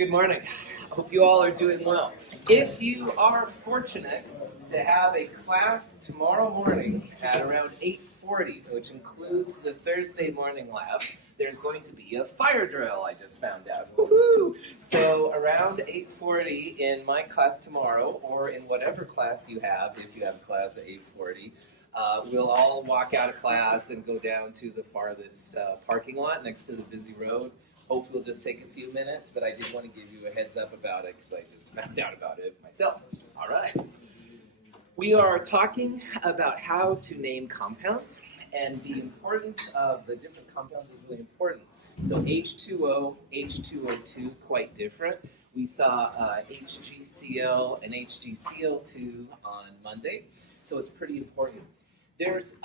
Good morning. I hope you all are doing well. If you are fortunate to have a class tomorrow morning at around 8:40, which includes the Thursday morning lab, there's going to be a fire drill, I just found out. Woohoo! So around 8:40 in my class tomorrow, or in whatever class you have, if you have a class at 8:40, we'll all walk out of class and go down to the farthest parking lot next to the busy road. Hope we'll just take a few minutes, but I did want to give you a heads up about it because I just found out about it myself. All right. We are talking about how to name compounds, and the importance of the different compounds is really important. So H2O, H2O2, quite different. We saw HgCl and HgCl2 on Monday, so it's pretty important. There's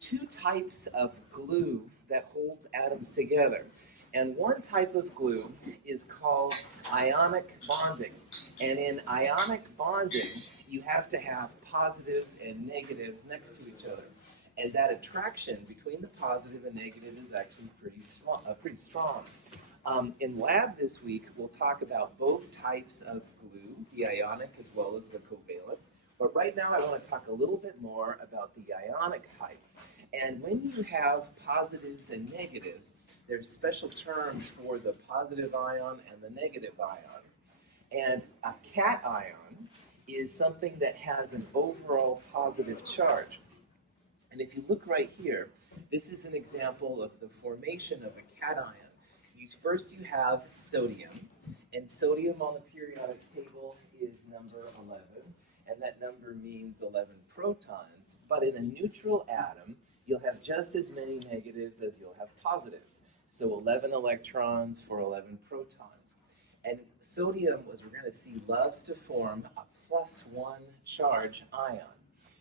two types of glue that holds atoms together. And one type of glue is called ionic bonding. And in ionic bonding, you have to have positives and negatives next to each other. And that attraction between the positive and negative is actually pretty strong. In lab this week, we'll talk about both types of glue, the ionic as well as the covalent. But right now, I want to talk a little bit more about the ionic type. And when you have positives and negatives, there's special terms for the positive ion and the negative ion. And a cation is something that has an overall positive charge. And if you look right here, this is an example of the formation of a cation. First you have sodium, and sodium on the periodic table is number 11, and that number means 11 protons. But in a neutral atom, you'll have just as many negatives as you'll have positives. So 11 electrons for 11 protons. And sodium, as we're going to see, loves to form a +1 charge ion.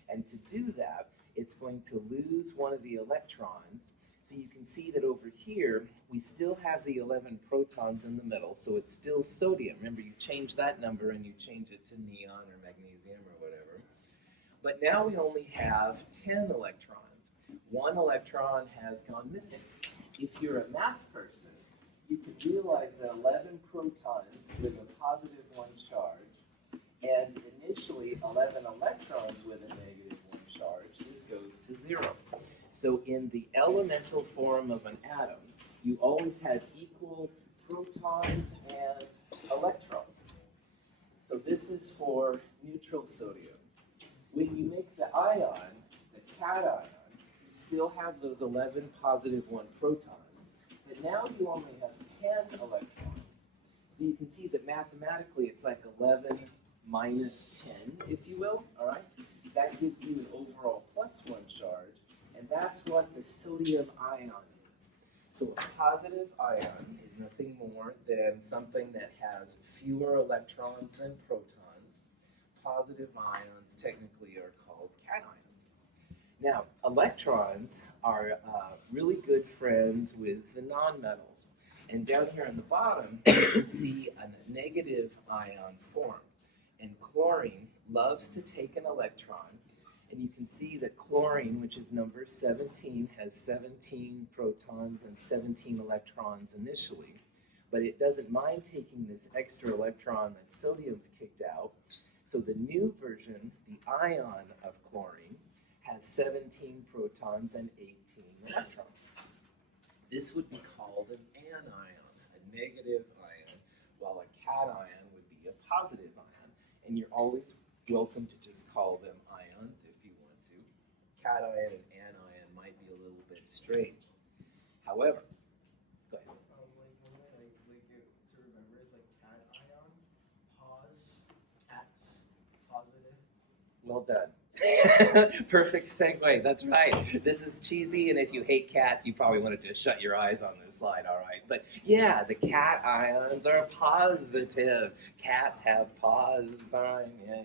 And to do that, it's going to lose one of the electrons. So you can see that over here, we still have the 11 protons in the middle, so it's still sodium. Remember, you change that number and you change it to neon or magnesium or whatever. But now we only have 10 electrons. One electron has gone missing. If you're a math person, you could realize that 11 protons with a +1 charge, and initially 11 electrons with a -1 charge, this goes to 0. So in the elemental form of an atom, you always have equal protons and electrons. So this is for neutral sodium. When you make the ion, the cation, you still have those 11 +1 protons, but now you only have 10 electrons. So you can see that mathematically it's like 11 minus 10, if you will, all right? That gives you an overall +1 charge, and that's what the sodium ion is. So a positive ion is nothing more than something that has fewer electrons than protons. Positive ions technically are called cations. Now, electrons are really good friends with the nonmetals. And down here on the bottom, you can see a negative ion form. And chlorine loves to take an electron. And you can see that chlorine, which is number 17, has 17 protons and 17 electrons initially. But it doesn't mind taking this extra electron that sodium's kicked out. So the new version, the ion of chlorine, has 17 protons and 18 electrons. This would be called an anion, a negative ion, while a cation would be a positive ion. And you're always welcome to just call them ions if you want to. Cation and anion might be a little bit strange. However, go ahead. To remember is like cation, pause, cats, positive. Well done. Perfect segue. That's right. This is cheesy, and if you hate cats, you probably want to just shut your eyes on this slide, all right? But yeah, the cat ions are positive. Cats have paws. Yeah.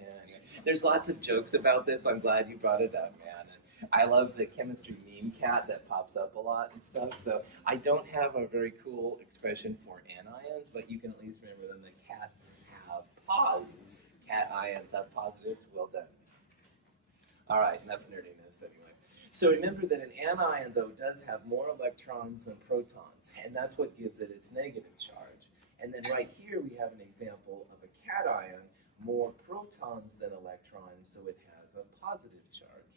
There's lots of jokes about this. I'm glad you brought it up, man. And I love the chemistry meme cat that pops up a lot and stuff. So I don't have a very cool expression for anions, but you can at least remember them. The cats have paws. Cat ions have positives. Well done. All right, enough nerdiness anyway. So remember that an anion, though, does have more electrons than protons, and that's what gives it its negative charge. And then right here we have an example of a cation, more protons than electrons, so it has a positive charge.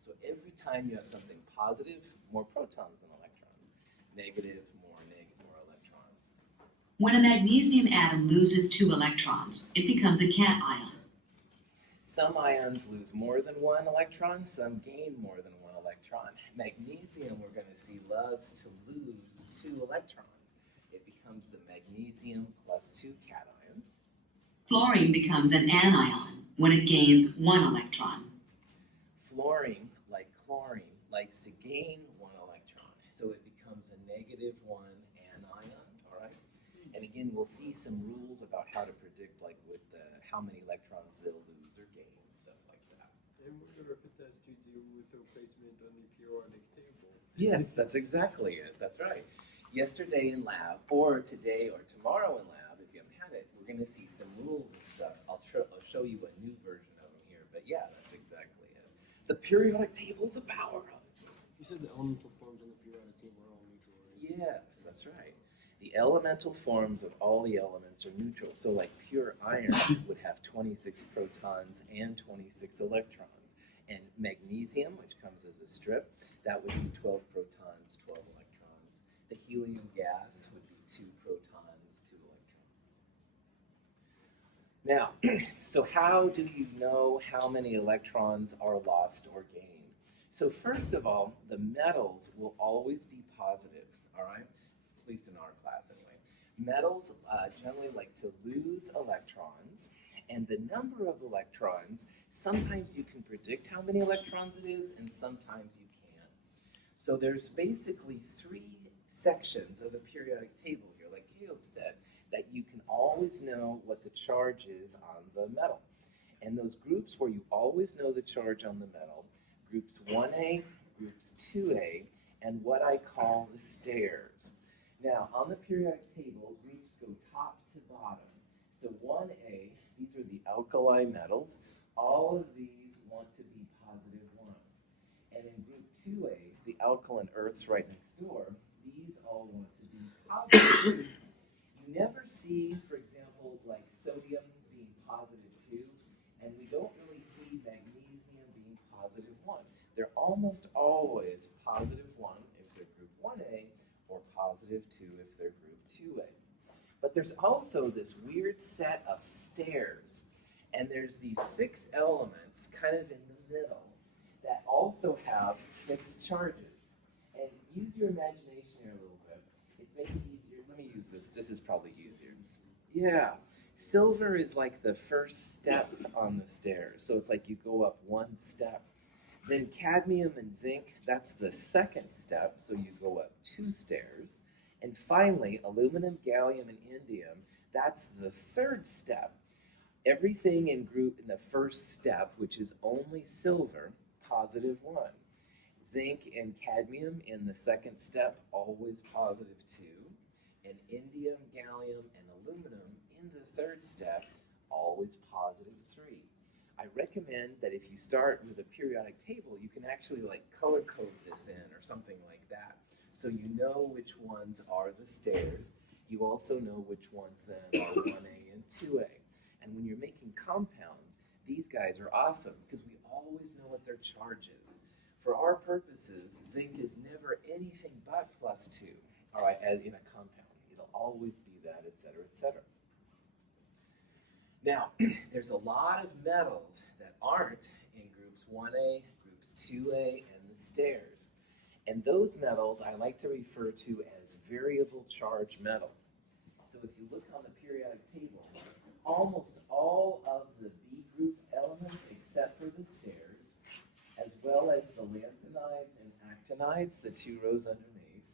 So every time you have something positive, more protons than electrons. Negative, more electrons. When a magnesium atom loses 2 electrons, it becomes a cation. Some ions lose more than 1 electron, some gain more than 1 electron. Magnesium, we're going to see, loves to lose 2 electrons. It becomes the magnesium plus 2 cation. Fluorine becomes an anion when it gains 1 electron. Fluorine, like chlorine, likes to gain 1 electron, so it becomes a negative 1 anion, all right? And again, we'll see some rules about how to predict like how many electrons they'll lose or gain, stuff like that. I wonder if it has to do with the placement on the periodic table. Yes, that's exactly it. That's right. Yesterday in lab, or today or tomorrow in lab, if you haven't had it, we're going to see some rules and stuff. I'll show you a new version of them here, but yeah, that's exactly it. The periodic table, the powerhouse. You said the elemental forms on the periodic table are all neutral, right? Yes, that's right. The elemental forms of all the elements are neutral. So like pure iron would have 26 protons and 26 electrons. And magnesium, which comes as a strip, that would be 12 protons, 12 electrons. The helium gas would be 2 protons, 2 electrons. Now, so how do you know how many electrons are lost or gained? So first of all, the metals will always be positive, all right? At least in our class anyway. Metals generally like to lose electrons, and the number of electrons, sometimes you can predict how many electrons it is, and sometimes you can't. So there's basically 3 sections of the periodic table here, like Caleb said, that you can always know what the charge is on the metal. And those groups where you always know the charge on the metal, groups 1A, groups 2A, and what I call the stairs. Now, on the periodic table, groups go top to bottom. So 1A, these are the alkali metals. All of these want to be positive 1. And in group 2A, the alkaline earths right next door, these all want to be positive 2. You never see, for example, like sodium being positive 2, and we don't really see magnesium being positive 1. They're almost always positive 1 if they're group 1A, or positive 2 if they're group 2A. But there's also this weird set of stairs, and there's these 6 elements kind of in the middle that also have fixed charges. And use your imagination here a little bit. It's maybe easier. Let me use this. This is probably easier. Yeah. Silver is like the first step on the stairs. So it's like you go up 1 step. Then cadmium and zinc, that's the second step, so you go up 2 stairs. And finally, aluminum, gallium, and indium, that's the 3rd step. Everything in the first step, which is only silver, positive 1. Zinc and cadmium in the 2nd step, always positive 2. And indium, gallium, and aluminum in the 3rd step, always positive 3. I recommend that if you start with a periodic table, you can actually like color code this in or something like that. So you know which ones are the stairs. You also know which ones then are 1A and 2A. And when you're making compounds, these guys are awesome because we always know what their charge is. For our purposes, zinc is never anything but +2, all right, as in a compound. It'll always be that, et cetera, et cetera. Now, there's a lot of metals that aren't in groups 1A, groups 2A, and the stairs. And those metals I like to refer to as variable charge metals. So if you look on the periodic table, almost all of the B group elements except for the stairs, as well as the lanthanides and actinides, the 2 rows underneath,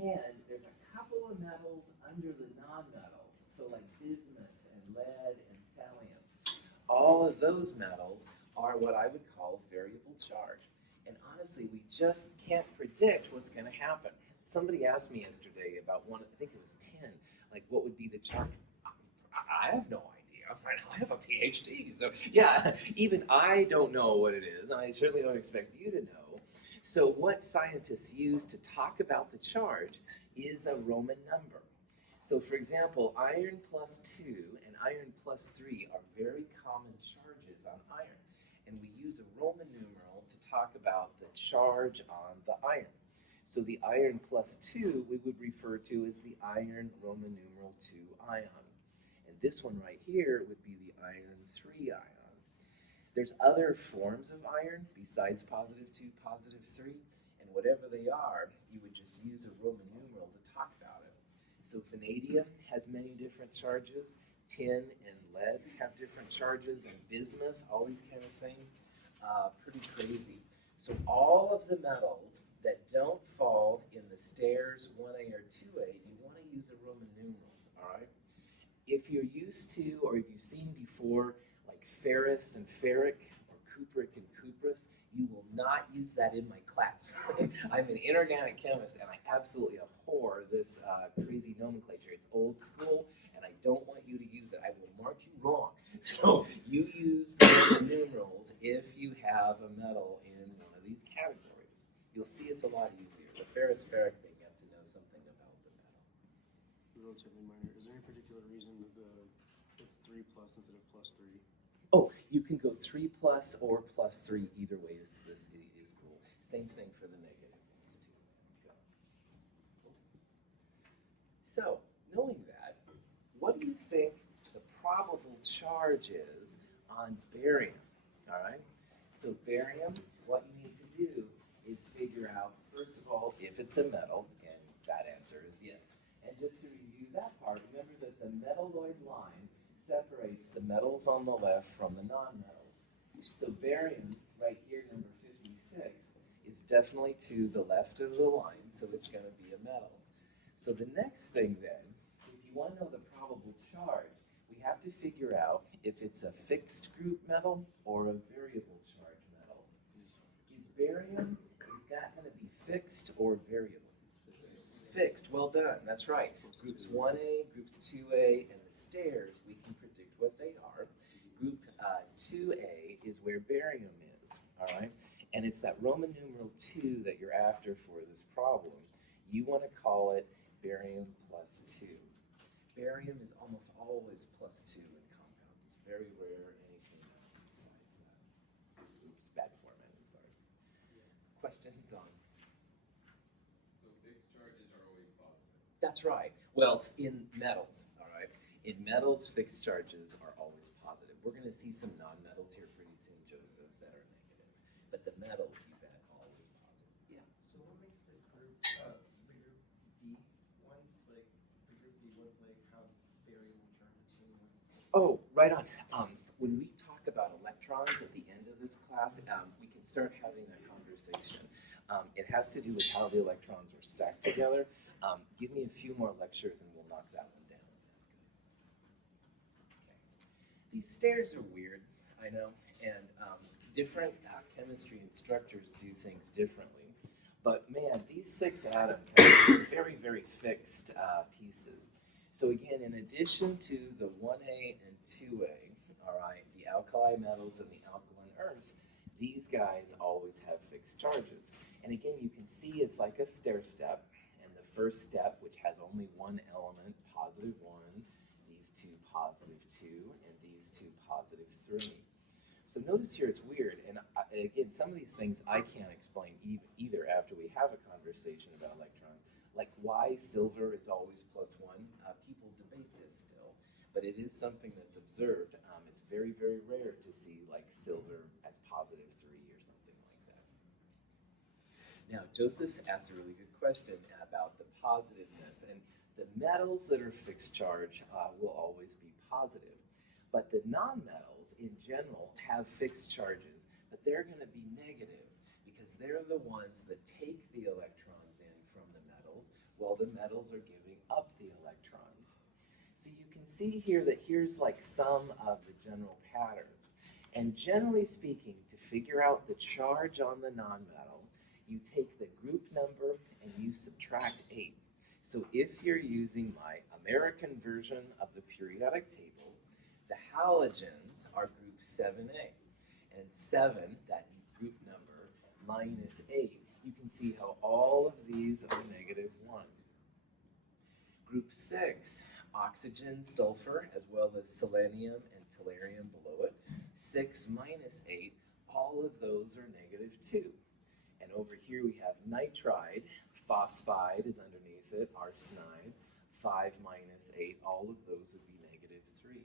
and there's a couple of metals under the non-metals, so like bismuth and lead and thallium. All of those metals are what I would call variable charge. And honestly, we just can't predict what's going to happen. Somebody asked me yesterday about one, I think it was 10, like what would be the charge? I have no idea. I have a PhD, so yeah, even I don't know what it is, and I certainly don't expect you to know. So what scientists use to talk about the charge is a Roman number. So for example, iron plus 2 and iron plus 3 are very common charges on iron. And we use a Roman numeral to talk about the charge on the iron. So the iron plus 2 we would refer to as the iron Roman numeral 2 ion. And this one right here would be the iron 3 ion. There's other forms of iron besides positive 2, positive 3, and whatever they are, you would just use a Roman numeral to talk about it. So vanadium has many different charges, tin and lead have different charges, and bismuth, all these kind of things. Pretty crazy. So all of the metals that don't fall in the stairs 1A or 2A, you want to use a Roman numeral, all right? If you're used to, or if you've seen before, like ferrous and ferric, or cupric and cuprous, you will not use that in my class. I'm an inorganic chemist, and I absolutely abhor this crazy nomenclature. It's old school, and I don't want you to use it. I will mark you wrong. So you use the numerals if you have a metal in one of these categories. You'll see it's a lot easier. The ferrous ferric thing, you have to know something about the metal. Relatively minor. Is there any particular reason that it's 3 plus instead of plus 3? Oh, you can go 3 plus or plus 3. Either way is cool. Same thing for the negative ones too. Go. So, knowing that, what do you think the probable charge is on barium? All right. So barium, what you need to do is figure out, first of all, if it's a metal, and that answer is yes. And just to review that part, remember that the metalloid line separates the metals on the left from the non-metals. So barium, right here, number 56, is definitely to the left of the line, so it's going to be a metal. So the next thing then, if you want to know the probable charge, we have to figure out if it's a fixed group metal or a variable charge metal. Is barium, is that going to be fixed or variable? Fixed, well done, that's right. Groups 1A, groups 2A, and the stairs, we can predict what they are. Group 2A is where barium is, all right? And it's that Roman numeral 2 that you're after for this problem. You want to call it barium plus 2. Barium is almost always plus 2 in compounds. It's very rare anything else besides that. Oops, bad formatting, sorry. Questions on? That's right. Well, in metals, all right? In metals, fixed charges are always positive. We're going to see some non-metals here pretty soon, Joseph, that are negative. But the metals, you bet, always positive. Yeah. So what makes the group bigger B ones like bigger B ones like have variable charges? Oh, right on. When we talk about electrons at the end of this class, we can start having that conversation. It has to do with how the electrons are stacked together. Give me a few more lectures and we'll knock that one down. Okay. These stairs are weird, I know, and different chemistry instructors do things differently. But man, these 6 atoms have very, very fixed pieces. So again, in addition to the 1A and 2A, all right, the alkali metals and the alkaline earths, these guys always have fixed charges. And again, you can see it's like a stair step. First step, which has only one element, positive 1, these 2 positive 2, and these 2 positive 3. So notice here it's weird, and again, some of these things I can't explain either after we have a conversation about electrons, like why silver is always plus 1. People debate this still, but it is something that's observed. It's very, very rare to see like silver as positive 3 or something like that. Now, Joseph asked a really good question about the positiveness, and the metals that are fixed charge will always be positive. But the nonmetals, in general, have fixed charges, but they're going to be negative because they're the ones that take the electrons in from the metals, while the metals are giving up the electrons. So you can see here that here's like some of the general patterns. And generally speaking, to figure out the charge on the nonmetal, you take the group number and you subtract 8. So if you're using my American version of the periodic table, the halogens are group 7A. And 7, that group number, minus 8. You can see how all of these are negative 1. Group 6, oxygen, sulfur, as well as selenium and tellurium below it. 6 minus 8, all of those are -2. And over here we have nitride, phosphide is underneath it, arsenide, 5 minus 8, all of those would be -3.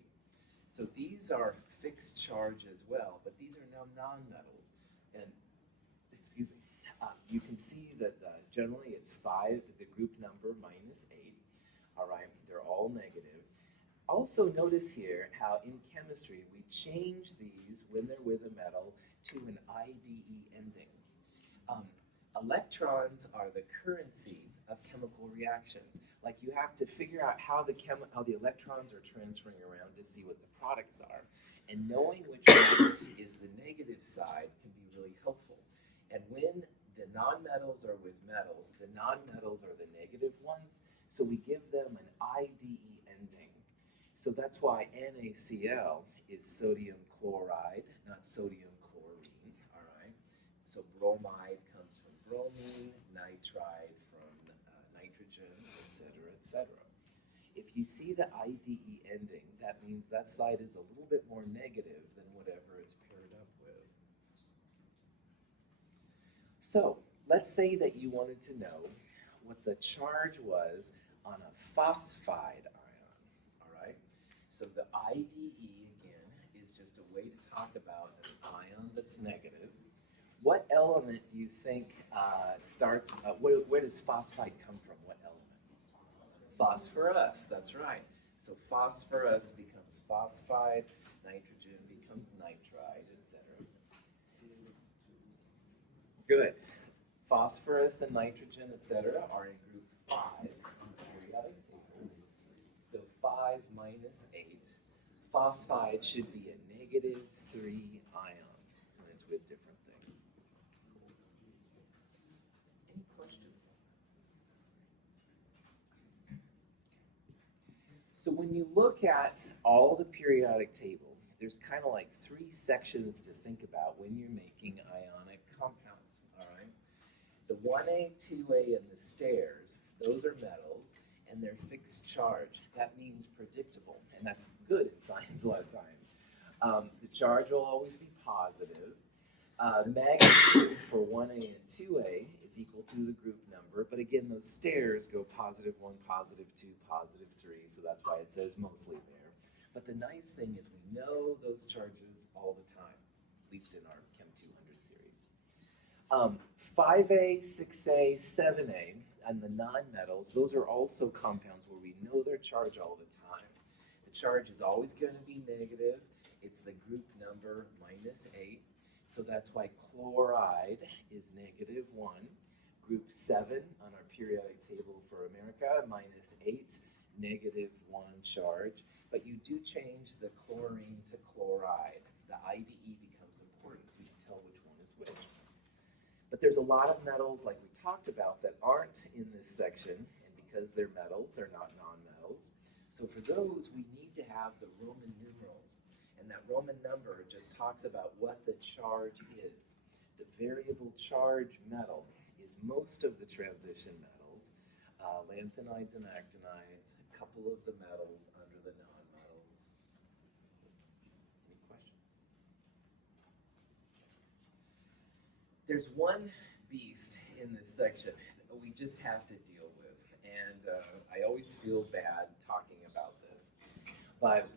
So these are fixed charge as well, but these are now nonmetals. And, excuse me, you can see that generally it's 5, the group number minus 8. All right, they're all negative. Also notice here how in chemistry we change these when they're with a metal to an IDE ending. Electrons are the currency of chemical reactions. Like you have to figure out how the electrons are transferring around to see what the products are. And knowing which one is the negative side can be really helpful. And when the nonmetals are with metals, the nonmetals are the negative ones, so we give them an IDE ending. So that's why NaCl is sodium chloride, not sodium chlorine, all right? So bromide comes from bromine, nitride from nitrogen, etc., etc. If you see the IDE ending, that means that side is a little bit more negative than whatever it's paired up with. So let's say that you wanted to know what the charge was on a phosphide ion, all right? So the IDE, again, is just a way to talk about an ion that's negative. What element do you think starts, where does phosphide come from? What element? Phosphorus, that's right. So phosphorus becomes phosphide, nitrogen becomes nitride, etc. Good. Phosphorus and nitrogen, etc. are in group 5 on the periodic table. So 5 minus 8. Phosphide should be a -3 ion when it's with different things. Any questions? So when you look at all the periodic table, there's kind of like 3 sections to think about when you're making ionic compounds, all right? The 1A, 2A, and the stairs, those are metals, and they're fixed charge. That means predictable, and that's good in science a lot of times. The charge will always be positive. The magnitude for 1A and 2A is equal to the group number, but again, those stairs go +1, +2, +3, so that's why it says mostly there. But the nice thing is we know those charges all the time, at least in our Chem 200 series. 5A, 6A, 7A, and the nonmetals, those are also compounds where we know their charge all the time. The charge is always going to be negative. It's the group number -8. So that's why chloride is -1. Group 7 on our periodic table for America, -8, -1 charge. But you do change the chlorine to chloride. The IDE becomes important so you can tell which one is which. But there's a lot of metals, like we talked about, that aren't in this section, and because they're metals, they're not nonmetals. So for those, we need to have the Roman numerals, and that Roman number just talks about what the charge is. The variable charge metal is most of the transition metals, lanthanides and actinides, a couple of the metals under the nonmetals. Any questions? There's one beast in this section that we just have to deal with, and I always feel bad talking about this. But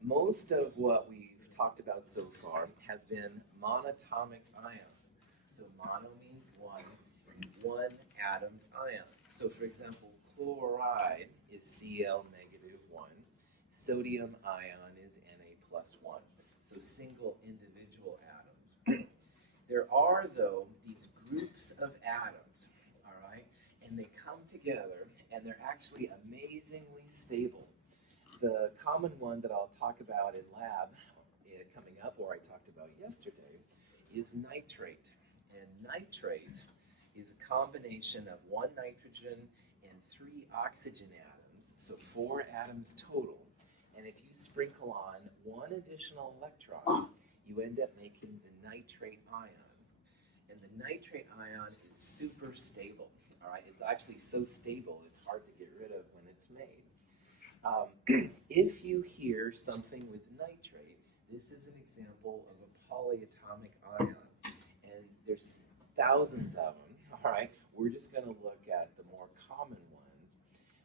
most of what we've talked about so far have been monatomic ions. So mono means one atomed ion. So for example, chloride is Cl-1. Sodium ion is Na+1. So single individual atoms. There are, though, these groups of atoms, all right? And they come together, and they're actually amazingly stable. The common one that I'll talk about in lab coming up, or I talked about yesterday, is nitrate. And nitrate is a combination of 1 nitrogen and 3 oxygen atoms, so 4 atoms total. And if you sprinkle on 1 additional electron, you end up making the nitrate ion. And the nitrate ion is super stable. All right, it's actually so stable it's hard to get rid of when it's made. If you hear something with nitrate, this is an example of a polyatomic ion, and there's thousands of them. All right, we're just going to look at the more common ones,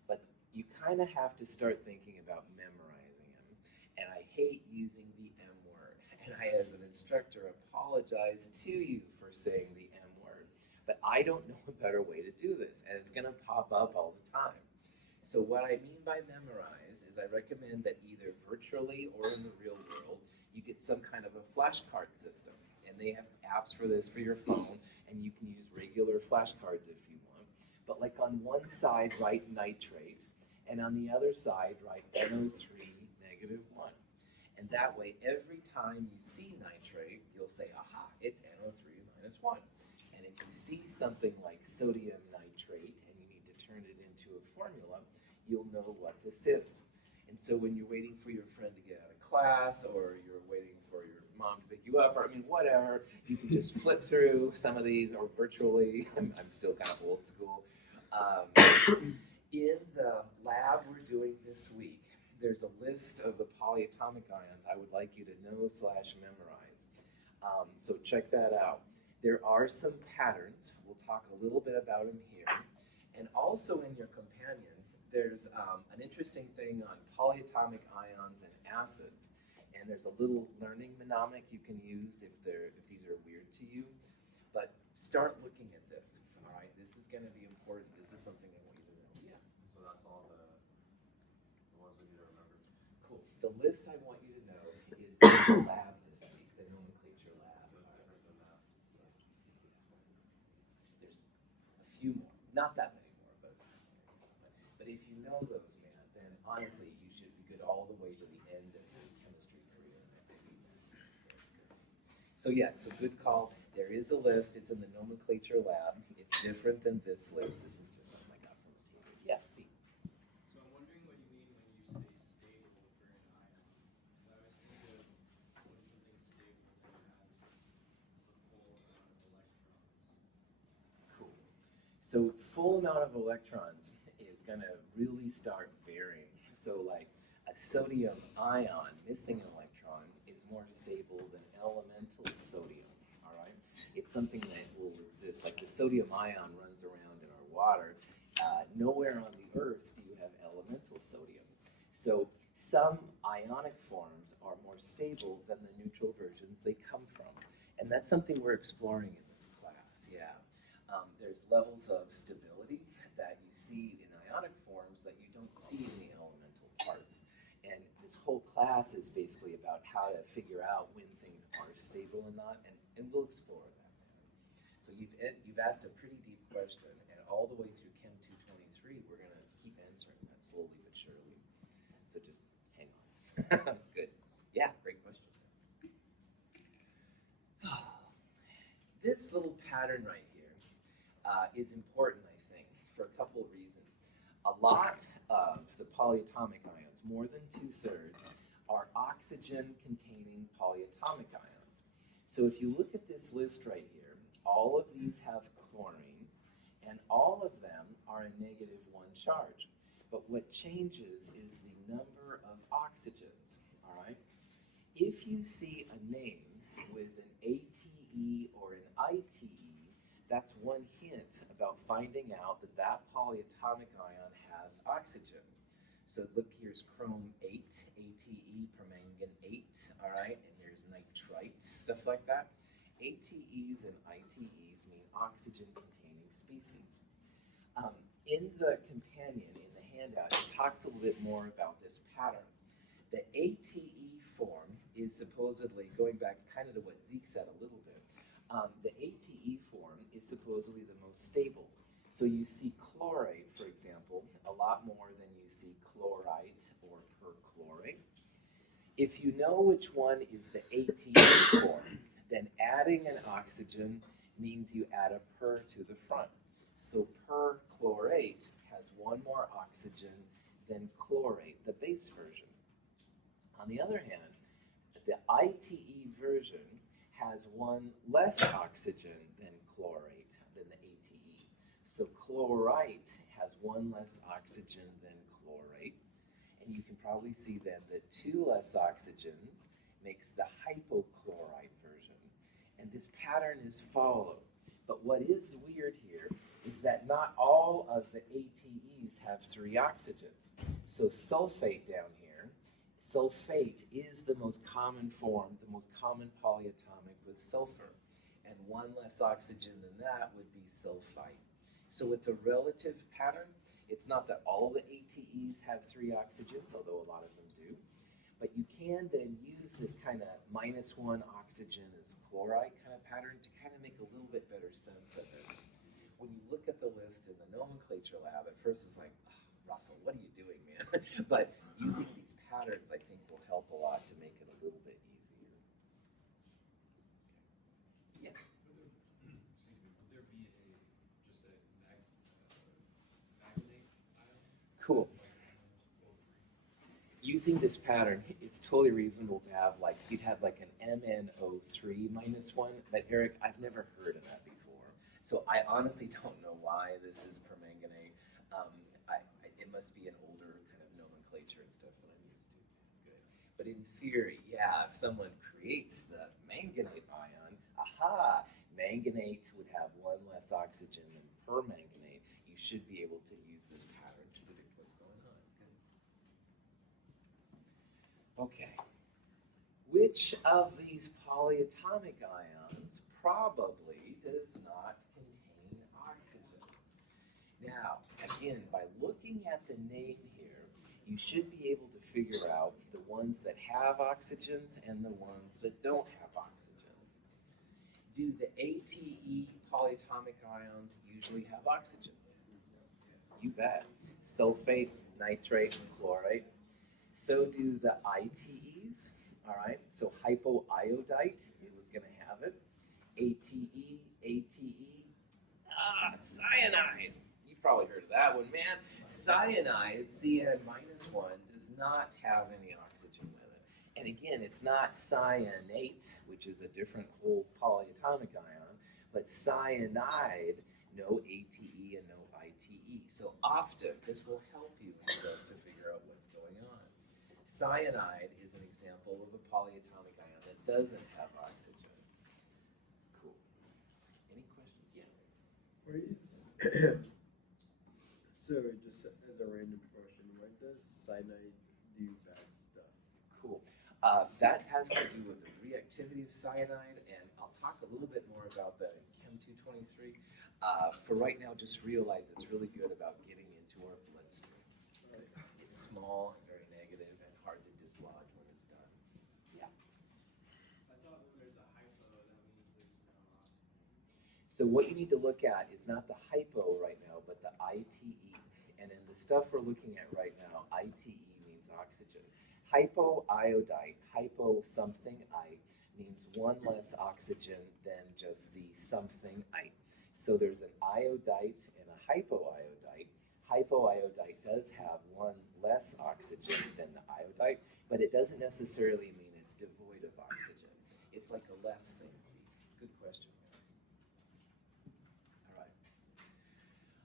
but you kind of have to start thinking about memorizing them. And I hate using the M word, and I, as an instructor, apologize to you for saying the M word, but I don't know a better way to do this, and it's going to pop up all the time. So what I mean by memorize is I recommend that either virtually or in the real world, you get some kind of a flashcard system. And they have apps for this for your phone, and you can use regular flashcards if you want. But like on one side, write nitrate, and on the other side, write NO3 -1. And that way, every time you see nitrate, you'll say, aha, it's NO3 -1. And if you see something like sodium nitrate, and you need to turn it into a formula, you'll know what this is. And so when you're waiting for your friend to get out of class, or you're waiting for your mom to pick you up, or I mean, whatever, you can just flip through some of these, or virtually. I'm still kind of old school. In the lab we're doing this week, there's a list of the polyatomic ions I would like you to know/memorize. So check that out. There are some patterns. We'll talk a little bit about them here. And also in your companion, there's an interesting thing on polyatomic ions and acids. And there's a little learning mnemonic you can use if these are weird to you. But start looking at this, all right? This is going to be important. This is something I want you to know. Yeah. So that's all the ones we need to remember. Cool. The list I want you to know is the lab this week, the nomenclature lab. So it's different than that. There's a few more. Not that many more, but if you know those, man, then honestly, you should be good all the way to the end of your chemistry career. So yeah, so good call. There is a list. It's in the nomenclature lab. It's different than this list. This is just something I got from the teacher. Yeah, see. So I'm wondering what you mean when you say stable for an ion. So I was thinking of when something's stable that has a full amount of electrons. Cool. So full amount of electrons is going to really start varying. So like a sodium ion missing an electron is more stable than elemental sodium. All right, it's something that will exist. Like the sodium ion runs around in our water. Nowhere on the earth do you have elemental sodium. So some ionic forms are more stable than the neutral versions they come from. And that's something we're exploring in this class, yeah. There's levels of stability that you see in ionic forms that you don't see in the elemental parts. And this whole class is basically about how to figure out when things are stable and not, and we'll explore that. So you've asked a pretty deep question, and all the way through Chem 223, we're going to keep answering that slowly but surely. So just hang on. Good. Yeah, great question. This little pattern right here is important, I think, for a couple of reasons. A lot of the polyatomic ions, more than 2/3, are oxygen-containing polyatomic ions. So if you look at this list right here, all of these have chlorine, and all of them are a -1 charge. But what changes is the number of oxygens, all right? If you see a name with an ATE or an ITE, that's one hint about finding out that that polyatomic ion has oxygen. So look, here's chrome 8, ATE, permangan 8, all right? And here's nitrite, stuff like that. ATEs and ITEs mean oxygen-containing species. In the companion, in the handout, it talks a little bit more about this pattern. The ATE form is supposedly, going back kind of to what Zeke said a little bit, the ATE form is supposedly the most stable. So you see chlorate, for example, a lot more than you see chlorite or perchlorate. If you know which one is the ATE form, then adding an oxygen means you add a per to the front. So perchlorate has one more oxygen than chlorate, the base version. On the other hand, the ITE version has one less oxygen than chlorate, than the ATE. So chlorite has one less oxygen than chlorate. And you can probably see then that two less oxygens makes the hypochlorite version. And this pattern is followed. But what is weird here is that not all of the ATEs have three oxygens. So sulfate down here, sulfate is the most common form, the most common polyatomic with sulfur. And one less oxygen than that would be sulfite. So it's a relative pattern. It's not that all the ATEs have three oxygens, although a lot of them do. But you can then use this kind of -1 oxygen as chloride kind of pattern to kind of make a little bit better sense of it. When you look at the list in the nomenclature lab, at first it's like, oh, Russell, what are you doing, man? But using these patterns, I think, will help a lot to make it a little bit easier. Okay. Yes? Would there be just a manganate ion? Cool. Using this pattern, it's totally reasonable to have like, you'd have like an MnO3 -1, but Eric, I've never heard of that before. So I honestly don't know why this is permanganate. It must be an older kind of nomenclature and stuff that I'm used to. Good. But in theory, yeah, if someone creates the manganate ion, aha, manganate would have one less oxygen than permanganate. You should be able to use this pattern to predict what's going on. Okay. Which of these polyatomic ions probably does not contain oxygen? Now, again, by looking at the name here, you should be able to figure out the ones that have oxygens and the ones that don't have oxygens. Do the ATE polyatomic ions usually have oxygens? You bet. Sulfate, nitrate, and chlorate. So do the ITEs, all right? So hypoiodite, it was going to have it. ATE, cyanide. You've probably heard of that one, man. Cyanide, Cn-1, does not have any oxygen with it. And again, it's not cyanate, which is a different whole polyatomic ion, but cyanide, no ATE and no ITE. So often, this will help you to figure out what's going on. Cyanide is an example of a polyatomic ion that doesn't have oxygen. Cool. Any questions? Yeah. Why is so just as a random question, why does cyanide do bad stuff? Cool. That has to do with the reactivity of cyanide, and I'll talk a little bit more about that in Chem 223. For right now, just realize it's really good about getting into our bloodstream. It's small, very negative, and hard to dislodge when it's done. Yeah. I thought when there's a hypo, that means there's no oxygen. So what you need to look at is not the hypo right now, but the ITE. And in the stuff we're looking at right now, ITE means oxygen. Hypoiodite, hypo something I, means one less oxygen than just the something I. So there's an iodite and a hypoiodite. Hypoiodite does have one less oxygen than the iodite, but it doesn't necessarily mean it's devoid of oxygen. It's like a less thing. Good question. All right.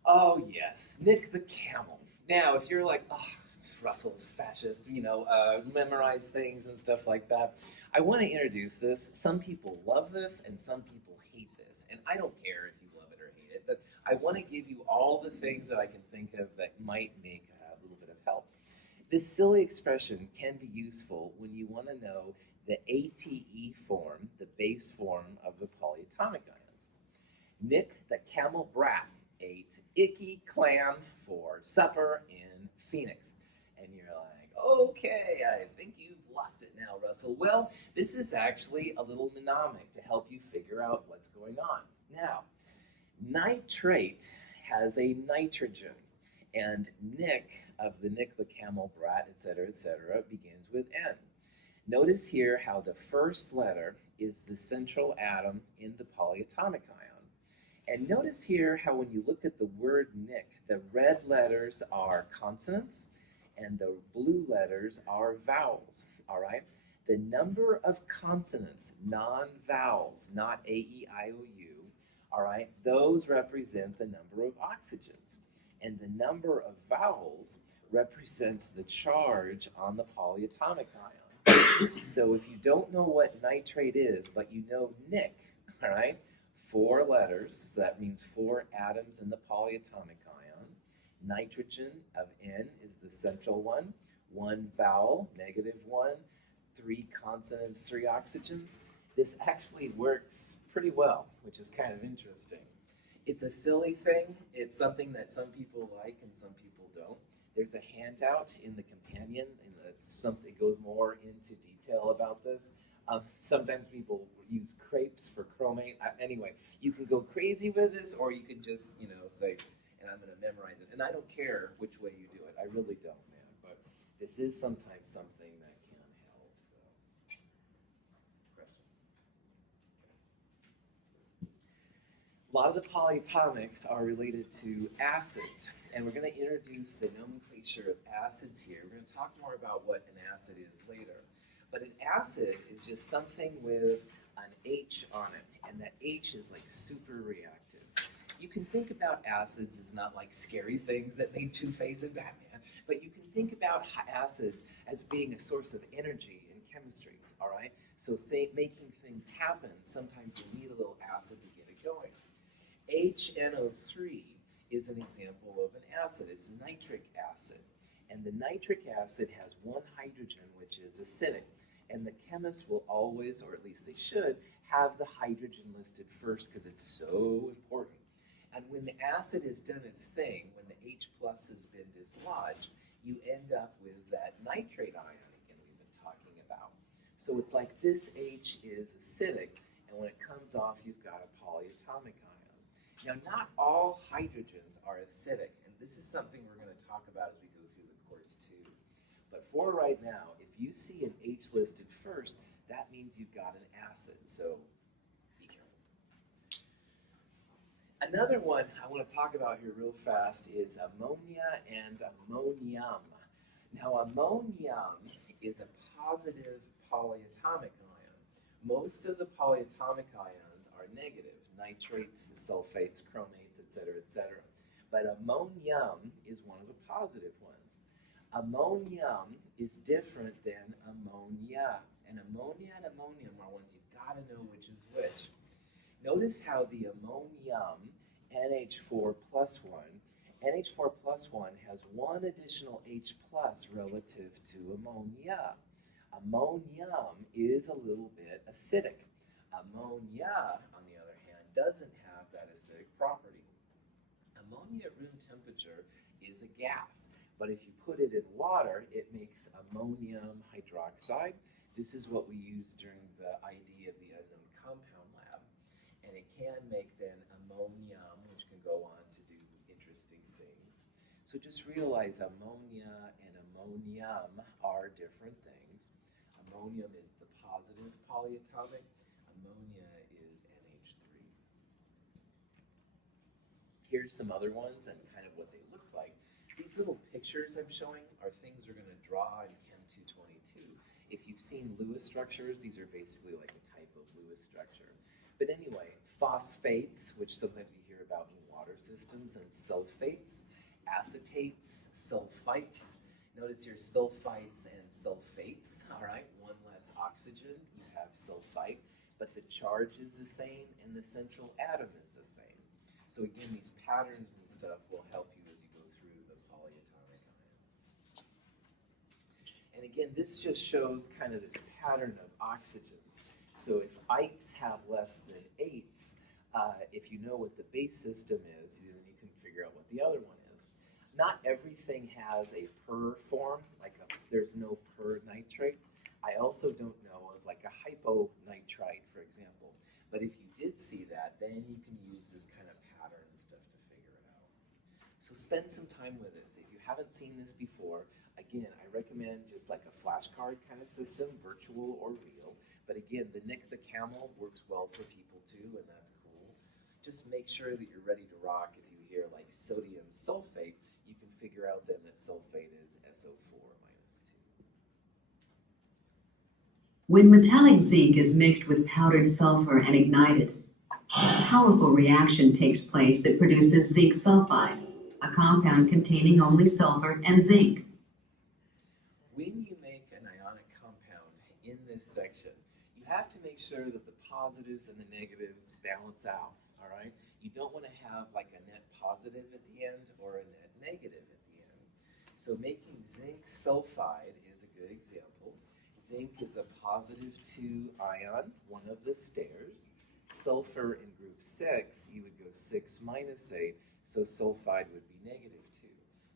Oh yes, Nick the Camel. Now, if you're like, oh, Russell, fascist, memorize things and stuff like that, I want to introduce this. Some people love this and some people hate this, and I don't care if you love it or hate it, but I want to give you all the things that I can think of that might make a little bit of help. This silly expression can be useful when you want to know the ATE form, the base form of the polyatomic ions. Nick the Camel Brat ate icky clam for supper in Phoenix. And you're like, okay, I think you've lost it now, Russell. Well, this is actually a little mnemonic to help you figure out what's going on. Now, nitrate has a nitrogen, and Nick of the Nick the Camel Brat, etc., begins with N. Notice here how the first letter is the central atom in the polyatomic ion. And notice here how when you look at the word Nick, the red letters are consonants and the blue letters are vowels, all right? The number of consonants, non-vowels, not A-E-I-O-U, all right, those represent the number of oxygens. And the number of vowels represents the charge on the polyatomic ion. So if you don't know what nitrate is, but you know Nic, all right, 4 letters, so that means 4 atoms in the polyatomic ion. Nitrogen of N is the central one, 1 vowel, -1, 3 consonants, 3 oxygens. This actually works pretty well, which is kind of interesting. It's a silly thing. It's something that some people like and some people don't. There's a handout in the companion, and that's something goes more into detail about this. Sometimes people use crepes for chromate. Anyway, you can go crazy with this, or you can just, say, and I'm going to memorize it. And I don't care which way you do it. I really don't, man. But this is sometimes something that can help. So, question. A lot of the polyatomics are related to acids. And we're going to introduce the nomenclature of acids here. We're going to talk more about what an acid is later. But an acid is just something with an H on it, and that H is like super reactive. You can think about acids as not like scary things that made Two-Face and Batman, but you can think about acids as being a source of energy in chemistry, all right? So making things happen, sometimes you need a little acid to get it going. HNO3 is an example of an acid. It's nitric acid. And the nitric acid has 1 hydrogen, which is acidic. And the chemists will always, or at least they should, have the hydrogen listed first because it's so important. And when the acid has done its thing, when the H plus has been dislodged, you end up with that nitrate ion again we've been talking about. So it's like this H is acidic, and when it comes off, you've got a polyatomic ion. Now, not all hydrogens are acidic, and this is something we're going to talk about as we go through the course too. But for right now, if you see an H listed first, that means you've got an acid, so be careful. Another one I want to talk about here real fast is ammonia and ammonium. Now, ammonium is a positive polyatomic ion. Most of the polyatomic ions are negative, nitrates, sulfates, chromates, etc., etc. But ammonium is one of the positive ones. Ammonium is different than ammonia. And ammonia and ammonium are ones you've got to know which is which. Notice how the ammonium NH4 plus 1, NH4 plus 1 has 1 additional H plus relative to ammonia. Ammonium is a little bit acidic. Ammonia, on the other hand, doesn't have that acidic property. Ammonia at room temperature is a gas, but if you put it in water, it makes ammonium hydroxide. This is what we use during the ID of the unknown compound lab. And it can make then ammonium, which can go on to do interesting things. So just realize ammonia and ammonium are different things. Ammonium is the positive polyatomic. Ammonia is NH3. Here's some other ones and kind of what they look like. These little pictures I'm showing are things we're going to draw in Chem 222. If you've seen Lewis structures, these are basically like a type of Lewis structure. But anyway, phosphates, which sometimes you hear about in water systems, and sulfates, acetates, sulfites. Notice your sulfites and sulfates, all right? 1 less oxygen, you have sulfite, but the charge is the same and the central atom is the same. So again, these patterns and stuff will help you as you go through the polyatomic ions. And again, this just shows kind of this pattern of oxygens. So if ites have less than 8s, if you know what the base system is, then you can figure out what the other one is. Not everything has a per form, like there's no per nitrate. I also don't know of like a hyponitrite, for example. But if you did see that, then you can use this kind of pattern and stuff to figure it out. So spend some time with this. If you haven't seen this before, again, I recommend just like a flashcard kind of system, virtual or real. But again, the Nick the Camel works well for people too, and that's cool. Just make sure that you're ready to rock. If you hear like sodium sulfate, you can figure out then that sulfate is SO4 minus 2. When metallic zinc is mixed with powdered sulfur and ignited, A powerful reaction takes place that produces zinc sulfide, a compound containing only sulfur and zinc. When you make an ionic compound in this section, you have to make sure that the positives and the negatives balance out, all right? You don't want to have like a net positive at the end or a net negative at the end. So making zinc sulfide is a good example. Zinc is a positive 2 ion, one of the stairs. Sulfur in group 6, you would go 6 minus 8, so sulfide would be negative 2.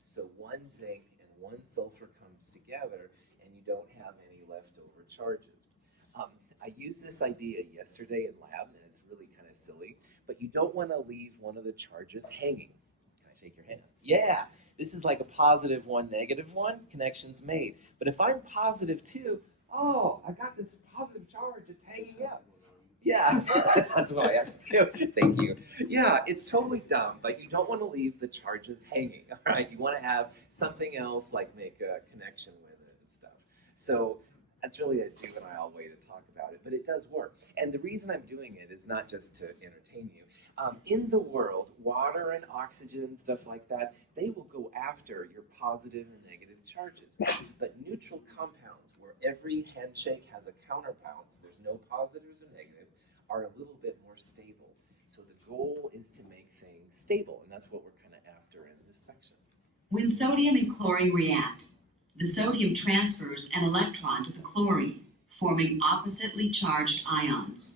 So one zinc and one sulfur comes together, and you don't have any leftover charges. I used this idea yesterday in lab, and it's really kind of silly, but you don't want to leave one of the charges hanging. Can I shake your hand? Yeah, this is like a positive 1, negative 1, connection's made. But if I'm positive 2, oh, I got this positive charge, it's hanging out. Yeah, that's what I have to do. Thank you. Yeah, it's totally dumb, but you don't want to leave the charges hanging, all right? You want to have something else, like make a connection with it and stuff. So that's really a juvenile way to talk about it, but it does work. And the reason I'm doing it is not just to entertain you. In the world, water and oxygen, stuff like that, they will go after your positive and negative charges. But neutral compounds, where every handshake has a counterbalance, there's no positives or negatives, are a little bit more stable. So the goal is to make things stable, and that's what we're kind of after in this section. When sodium and chlorine react, the sodium transfers an electron to the chlorine, forming oppositely charged ions.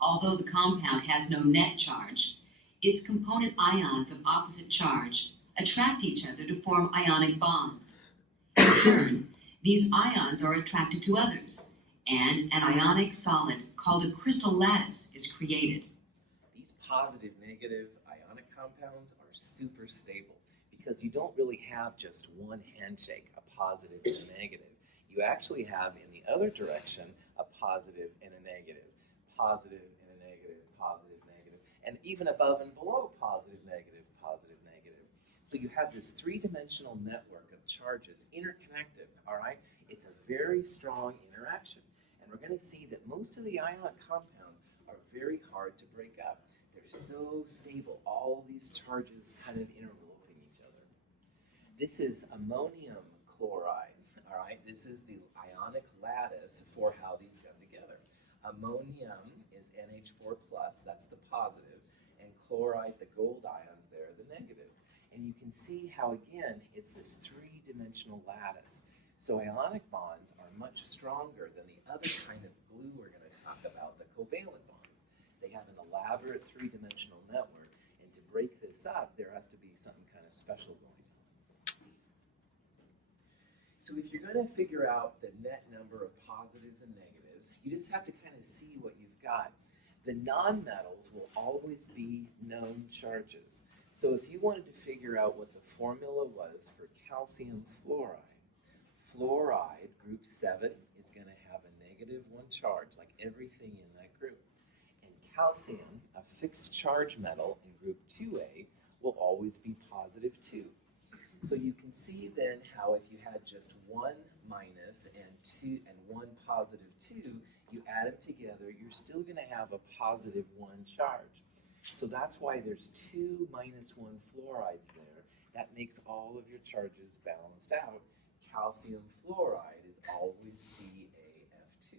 Although the compound has no net charge, its component ions of opposite charge attract each other to form ionic bonds. In turn, these ions are attracted to others, and an ionic solid called a crystal lattice is created. These positive, negative ionic compounds are super stable because you don't really have just one handshake, a positive and a negative. You actually have in the other direction a positive and a negative, positive and a negative, positive, negative, and even above and below positive, negative, positive, negative. So you have this three-dimensional network of charges interconnected, all right? It's a very strong interaction. And we're going to see that most of the ionic compounds are very hard to break up. They're so stable, all these charges kind of interloping each other. This is ammonium chloride, all right? This is the ionic lattice for how these come together. Ammonium is NH4+, that's the positive, and chloride, the gold ions there, are the negatives. And you can see how, again, it's this three-dimensional lattice. So ionic bonds are much stronger than the other kind of glue we're going to talk about, the covalent bonds. They have an elaborate three-dimensional network, and to break this up, there has to be something kind of special going on. So if you're going to figure out the net number of positives and negatives, you just have to kind of see what you've got. The nonmetals will always be known charges. So if you wanted to figure out what the formula was for calcium fluoride, fluoride, group 7, is going to have a negative 1 charge, like everything in that group. And calcium, a fixed charge metal in group 2A, will always be positive 2. So you can see then how if you had just 1 minus and 1 positive 2, you add them together, you're still going to have a positive 1 charge. So that's why there's 2 minus 1 fluorides there. That makes all of your charges balanced out. Calcium fluoride is always CaF2.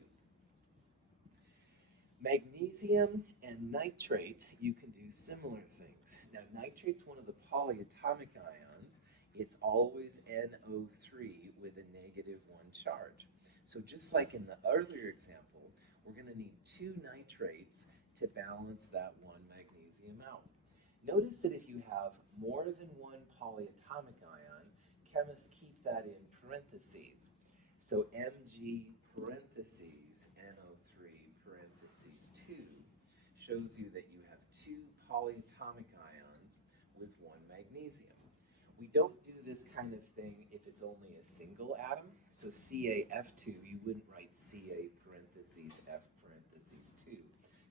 Magnesium and nitrate, you can do similar things. Now, nitrate's one of the polyatomic ions. It's always NO3 with a negative 1 charge. So just like in the earlier example, we're going to need 2 nitrates to balance that 1 magnesium out. Notice that if you have more than 1 polyatomic ion, chemists keep that in parentheses. So Mg parentheses NO3 parentheses 2 shows you that you have 2 polyatomic ions with 1 magnesium. We don't do this kind of thing if it's only a single atom. So CaF2, you wouldn't write Ca parentheses F parentheses 2.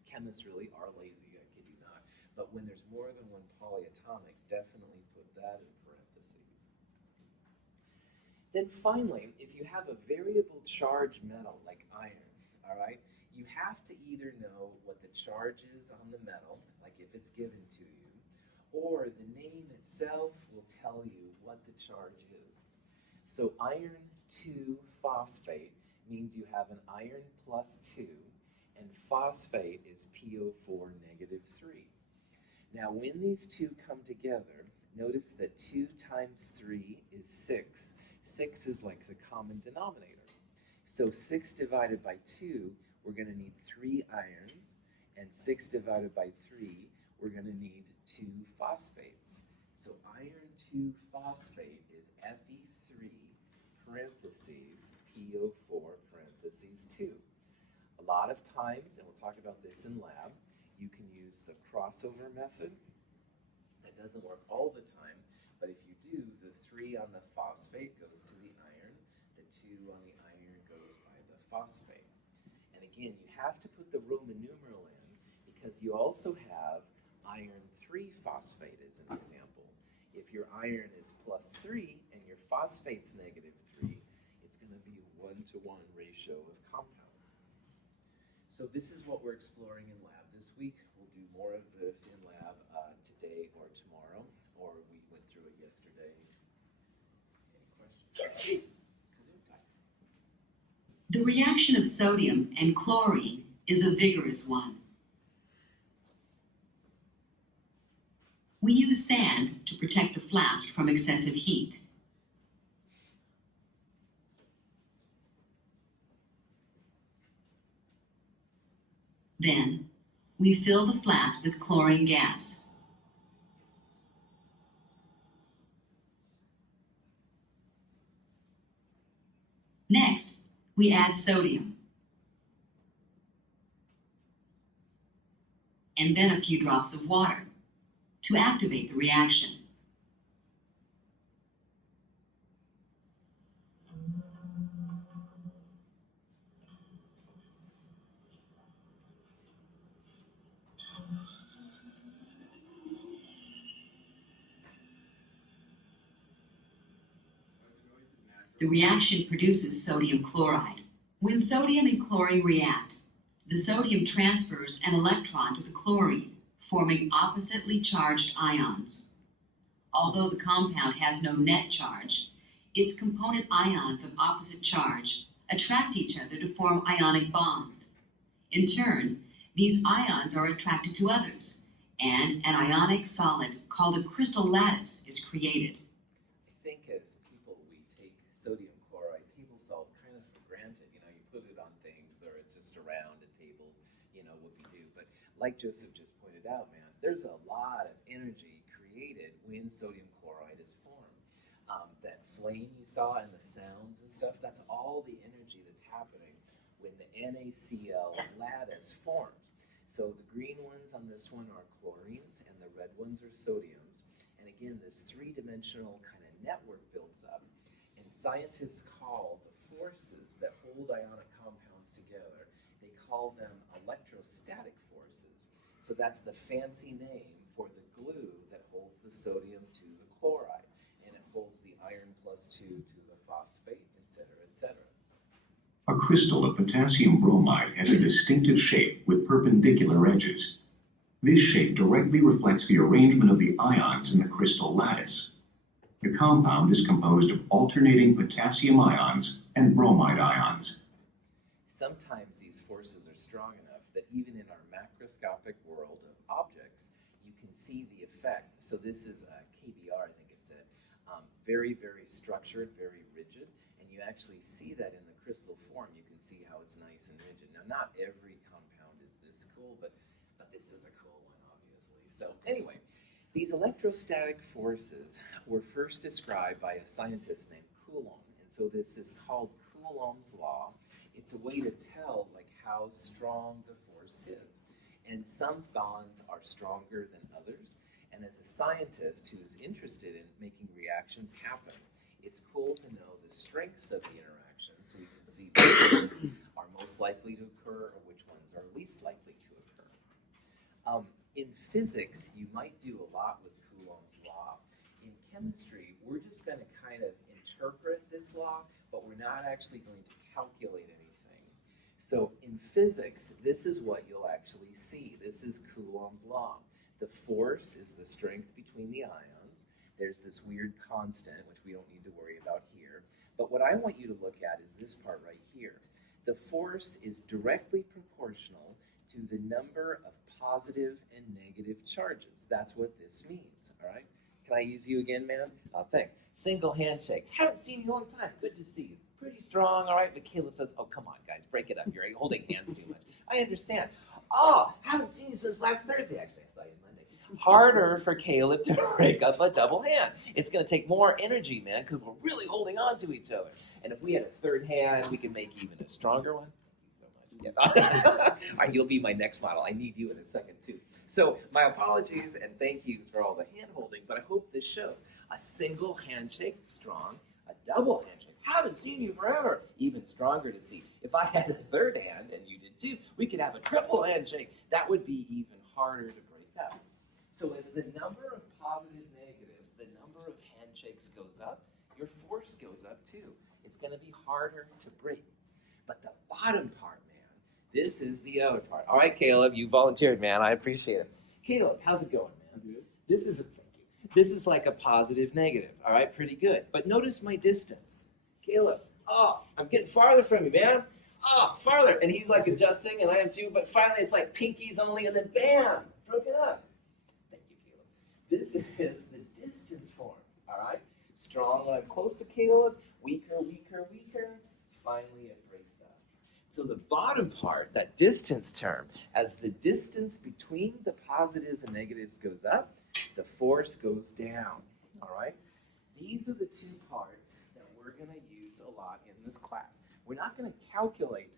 Chemists really are lazy, I kid you not. But when there's more than 1 polyatomic, definitely put that in parentheses. Then finally, if you have a variable charge metal like iron, all right, you have to either know what the charge is on the metal, like if it's given to you, or the name itself will tell you what the charge is. So iron 2 phosphate means you have an iron plus 2, and phosphate is PO4 negative 3. Now when these two come together, notice that 2 times 3 is 6. 6 is like the common denominator. So 6 divided by 2, we're going to need 3 irons, and 6 divided by 3, we're going to need 2 phosphates. So iron 2 phosphate is Fe3 parentheses PO4 parentheses 2. A lot of times, and we'll talk about this in lab, you can use the crossover method. That doesn't work all the time, but if you do, the 3 on the phosphate goes to the iron, the 2 on the iron goes by the phosphate. And again, you have to put the Roman numeral in because you also have iron 3 phosphate as an example. If your iron is plus 3 and your phosphate's negative 3, it's going to be a 1-to-1 ratio of compounds. So this is what we're exploring in lab this week. We'll do more of this in lab today or tomorrow, or we went through it yesterday. Any questions? The reaction of sodium and chlorine is a vigorous one. We use sand to protect the flask from excessive heat. Then, we fill the flask with chlorine gas. Next, we add sodium, and then a few drops of water to activate the reaction. The reaction produces sodium chloride. When sodium and chlorine react, the sodium transfers an electron to the chlorine, forming oppositely charged ions. Although the compound has no net charge, its component ions of opposite charge attract each other to form ionic bonds. In turn, these ions are attracted to others, and an ionic solid called a crystal lattice is created. I think as people, we take sodium chloride table salt kind of for granted. You know, you put it on things or it's just around at tables, you know, what we do. But like Joseph just pointed out, man, there's a lot of energy created when sodium chloride is formed. That flame you saw and the sounds and stuff, that's all the energy that's happening when the NaCl lattice forms. So the green ones on this one are chlorines and the red ones are sodiums. And again, this three-dimensional kind of network builds up. And scientists call the forces that hold ionic compounds together, they call them electrostatic forces. So that's the fancy name for the glue that holds the sodium to the chloride. And it holds the iron plus 2 to the phosphate, etc., etc. A crystal of potassium bromide has a distinctive shape with perpendicular edges. This shape directly reflects the arrangement of the ions in the crystal lattice. The compound is composed of alternating potassium ions and bromide ions. Sometimes these forces are strong enough that even in our macroscopic world of objects, you can see the effect. So this is a KBr, I think it said, very, very structured, very rigid, and you actually see that in the crystal form. You can see how it's nice and rigid. Now, not every compound is this cool, but this is a cool one, obviously. So anyway, these electrostatic forces were first described by a scientist named Coulomb, and so this is called Coulomb's law. It's a way to tell like how strong the force is. And some bonds are stronger than others. And as a scientist who's interested in making reactions happen, it's cool to know the strengths of the interaction so we can see which ones are most likely to occur or which ones are least likely to occur. In physics, you might do a lot with Coulomb's law. In chemistry, we're just going to kind of interpret this law, but we're not actually going to calculate anything. So in physics, this is what you'll actually see. This is Coulomb's law. The force is the strength between the ions. There's this weird constant, which we don't need to worry about here. But what I want you to look at is this part right here. The force is directly proportional to the number of positive and negative charges. That's what this means, all right? Can I use you again, man? Oh, thanks. Single handshake. Haven't seen you in a long time. Good to see you. Pretty strong, all right? But Caleb says, oh, come on, guys, break it up. You're holding hands too much. I understand. Oh, haven't seen you since last Thursday. Actually, I saw you Monday. Harder for Caleb to break up a double hand. It's going to take more energy, man, because we're really holding on to each other. And if we had a third hand, we could make even a stronger one. Thank you so much. Yeah. All right, you'll be my next model. I need you in a second, too. So my apologies and thank you for all the hand-holding, but I hope this shows. A single handshake, strong. A double handshake. Haven't seen you forever. Even stronger to see. If I had a third hand, and you did too, we could have a triple handshake. That would be even harder to break up. So as the number of positive negatives, the number of handshakes goes up, your force goes up too. It's going to be harder to break. But the bottom part, man, this is the other part. All right, Caleb, you volunteered, man. I appreciate it. Caleb, how's it going, man? Good. This is like a positive negative, all right? Pretty good. But notice my distance. Caleb, oh, I'm getting farther from you, man. Oh, farther. And he's like adjusting, and I am too. But finally, it's like pinkies only, and then bam, broken up. Thank you, Caleb. This is the distance form, all right? Strong when I'm close to Caleb, weaker, weaker, weaker. Finally, it breaks up. So the bottom part, that distance term, as the distance between the positives and negatives goes up, the force goes down, all right? These are the two parts that we're going to use a lot in this class. We're not going to calculate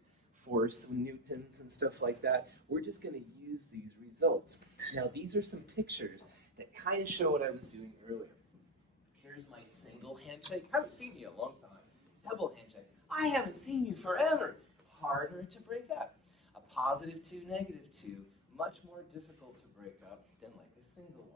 force in newtons and stuff like that. We're just going to use these results. Now, these are some pictures that kind of show what I was doing earlier. Here's my single handshake. Haven't seen you in a long time. Double handshake. I haven't seen you forever. Harder to break up. A positive 2, negative 2, much more difficult to break up than like a single one.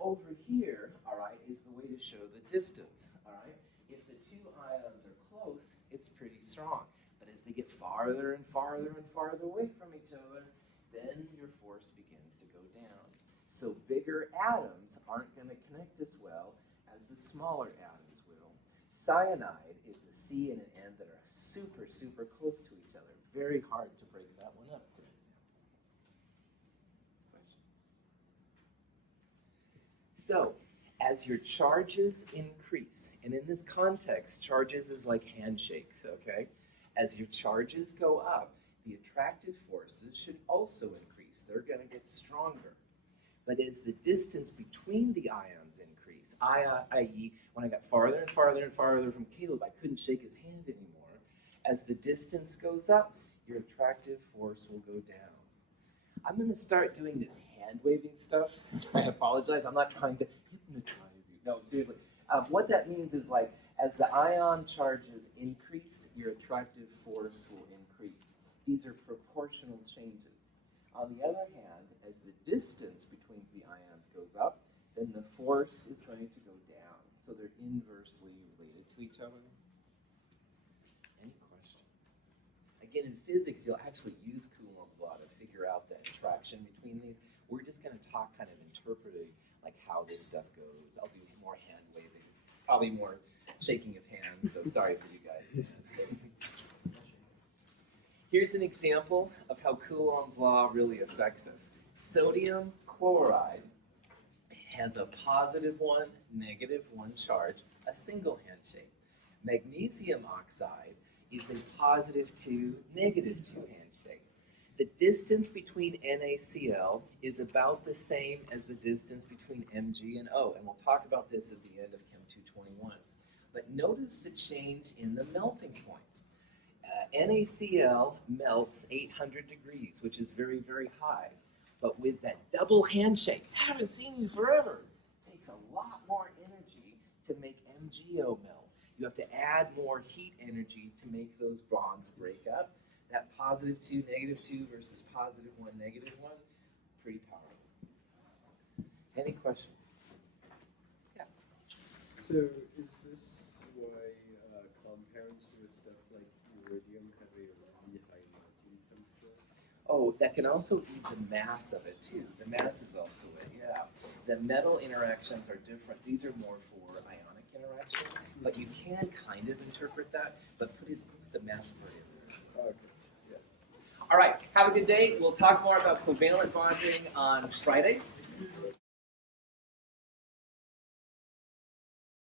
Over here, all right, is the way to show the distance, all right? If the two ions are close, it's pretty strong. But as they get farther and farther and farther away from each other, then your force begins to go down. So bigger atoms aren't going to connect as well as the smaller atoms will. Cyanide is a C and an N that are super, super close to each other. Very hard to break that one up, for example. Question? So, as your charges increase, and in this context, charges is like handshakes, okay? As your charges go up, the attractive forces should also increase. They're going to get stronger. But as the distance between the ions increase, i.e., when I got farther and farther and farther from Caleb, I couldn't shake his hand anymore. As the distance goes up, your attractive force will go down. I'm going to start doing this hand-waving stuff. I apologize. I'm not trying to hypnotize you. No, seriously. What that means is, like, as the ion charges increase, your attractive force will increase. These are proportional changes. On the other hand, as the distance between the ions goes up, then the force is going to go down. So they're inversely related to each other. Any questions? Again, in physics, you'll actually use Coulomb's law to figure out the attraction between these. We're just going to talk kind of interpreting like how this stuff goes. I'll do more hand waving, probably more shaking of hands, so sorry for you guys. Here's an example of how Coulomb's law really affects us. Sodium chloride has a +1, -1 charge, a single handshake. Magnesium oxide is a +2, -2 handshake. The distance between NaCl is about the same as the distance between Mg and O, and we'll talk about this at the end of Chem 221. But notice the change in the melting point. NaCl melts 800 degrees, which is very, very high. But with that double handshake, haven't seen you forever, it takes a lot more energy to make MgO melt. You have to add more heat energy to make those bonds break up. That +2, -2 versus +1, -1, pretty powerful. Any questions? Yeah. So is this why compounds with stuff like iridium have a really high Oh, that can also be the mass of it too. The mass is also it, yeah. The metal interactions are different. These are more for ionic interactions, but you can kind of interpret that, but put the mass part in there. Okay. Yeah. All right, have a good day. We'll talk more about covalent bonding on Friday.